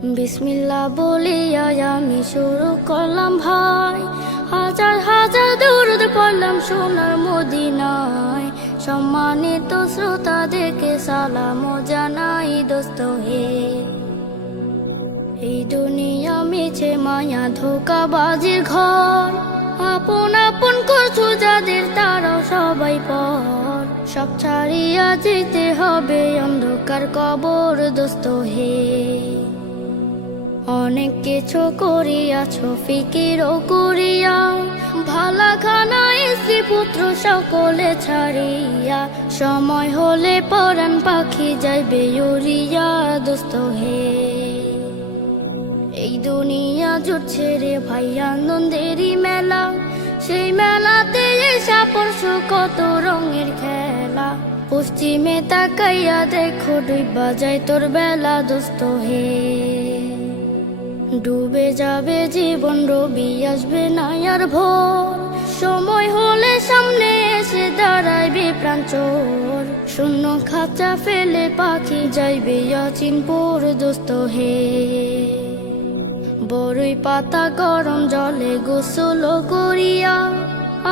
বিসমিল্লাহ বলিয়া আমি শুরু করলাম ভাই, হাজার হাজার দরুদ পড়লাম সোনার মদিনায়। সম্মানিত শ্রোতাদেরকে সালাম জানাই দোস্ত হে। এই দুনিয়া মিছে মায়া ধোঁকাবাজির ঘর, আপন আপন করছো যাদের তারাও সবাই পর। সব ছাড়িয়া যেতে হবে অন্ধকার কবর দোস্ত হে। অনেক কিছু করিয়াছ ফিকিরও করিয়া, ভালা খানা স্ত্রী পুত্র সকলে ছাড়িয়া। সময় হলে পরাণ পাখি যাইবে উড়িয়া দোস্ত হে। এই দুনিয়া জুটছে রে ভাই আনন্দেরই মেলা, সেই মেলাতে এসা পরশু কত রঙের খেলা। পশ্চিমে তাকাইয়া দেখো ডুইবা যায় তোর বেলা দোস্ত হে। ডুবে যাবে জীবন রবি আসবে না আর ভোর, সময় হলে সামনে এসে দাঁড়াইবে প্রাণ চোর। শূন্য খাঁচা ফেলে পাখি যাইবে অচিনপুর দোস্ত হে। বড়ই পাতা গরম জলে গোসল করিয়া,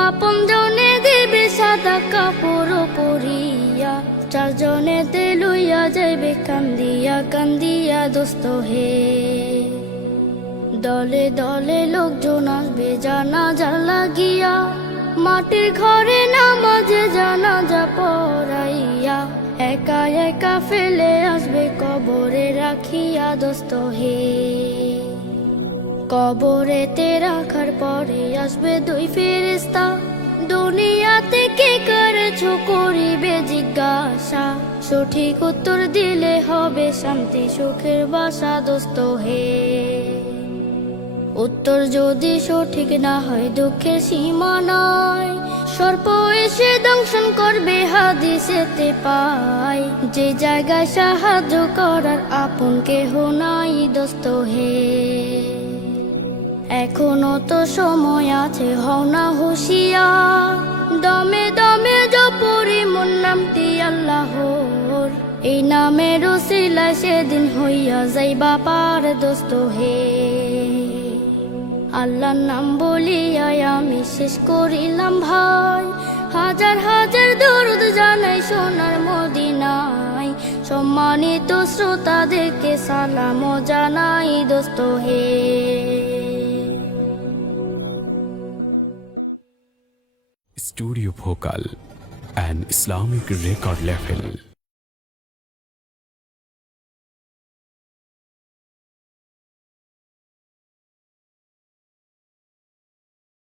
আপন জনে দিবে সাদা কাপড় পরিয়া। চারজনে লইয়া যাইবে কান্দিয়া কান্দিয়া দোস্ত হে। দলে দলে লোকজন আসবে জানাজা লাগিয়া, মাটির ঘরে নামাজে জানাজা পড়াইয়া। একা একা ফেলে আসবে কবরে রাখিয়া দোস্ত হে। কবরেতে রাখার পরে আসবে দুই ফেরেশতা, দুনিয়াতে কি করেছো করিবে জিজ্ঞাসা। সঠিক উত্তর দিলে হবে শান্তি সুখের বাসা দোস্ত হে। উত্তর যদি সঠিক না হয় দুঃখের সীমা নাই, সর্প এসে দংশন করবে হাদিসেতে পাই। যে জায়গায় সাহায্য করার আপন কেহ নাই দোস্ত হে। এখনো তো সময় আছে হও না হুঁশিয়ার, দমে দমে জপরি মন নামটি আল্লাহর। এই নামের উসিলায় সেদিন হইয়া যাইবা পার দোস্ত হে। আল্লাহর নাম বলিয়া আমি শেষ করিলাম ভাই, হাজার হাজার দরুদ জানাই সোনার মদিনায়। সম্মানিত শ্রোতাদেরকে সালাম জানাই দোস্ত হে। Studio Bhokal, an Islamic record label.